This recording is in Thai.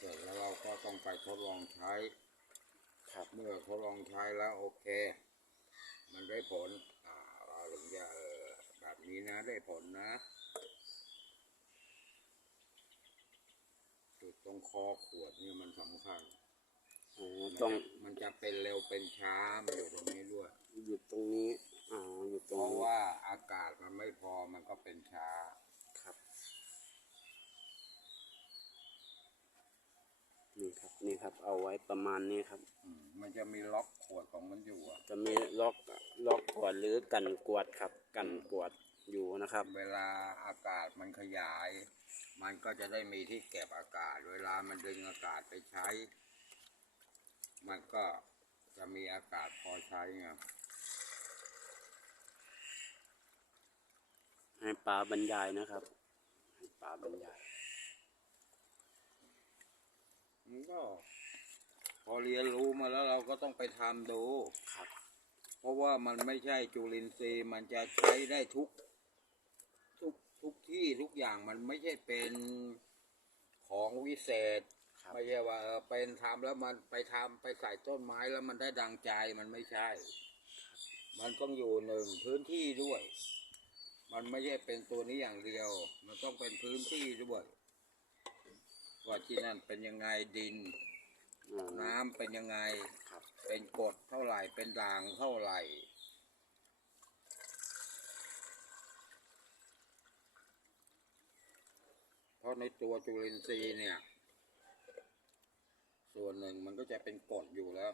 ไปทดลองใช้ครับเมื่อทดลองใช้แล้วโอเค มันได้ผล อ่าเราถึงจะเออแบบนี้นะได้ผลนะ จุดตรงคอขวดนี่มันสำคัญอ๋อมันตรงจะมันจะเป็นเร็วเป็นช้ามันอยู่ตรงนี้ด้วย อยู่ตรงนี้อ๋ออยู่ต เพ รง ราะ นี้ ว่าอากาศมันไม่พอมันก็เป็นช้า ครับ นี่ครับนี่ครับ เอาไว้ประมาณนี้ครับ อืมมันจะมีล็อกขวดของมันอยู่อะจะมีล็อกล็อกกวดหรือกันกวดครับ กันกวดอยู่นะครับ เวลาอากาศมันขยาย มันก็จะได้มีที่เก็บอากาศ เวลามันดึงอากาศไปใช้ มันก็จะมีอากาศพอใช้ไงให้ปลาบรรยายนะครับ ให้ปลาบรรยาย มัน ก็ พอเรียนรู้มาแล้วเราก็ต้องไปทำดู ครับ เพราะว่ามันไม่ใช่จุลินทรีย์มันจะใช้ได้ทุก ทุกทุกที่ทุกอย่างมันไม่ใช่เป็นของวิเศษครับไม่ใช่ว่าเออเป็นทำแล้วมันไปทำไปใส่ต้นไม้แล้วมันได้ดังใจมันไม่ใช่ มันต้องอยู่หนึ่งพื้นที่ด้วย มันไม่ใช่เป็นตัวนี้อย่างเดียว มันต้องเป็นพื้นที่ด้วย ว่าที่นั่นเป็นยังไงดิน น้ำเป็นยังไง เป็นกรดเท่าไหร่ เป็นด่างเท่าไหร่ เพราะในตัวจุลินทรีย์เนี่ย ส่วนหนึ่งมันก็จะเป็นกรดอยู่แล้ว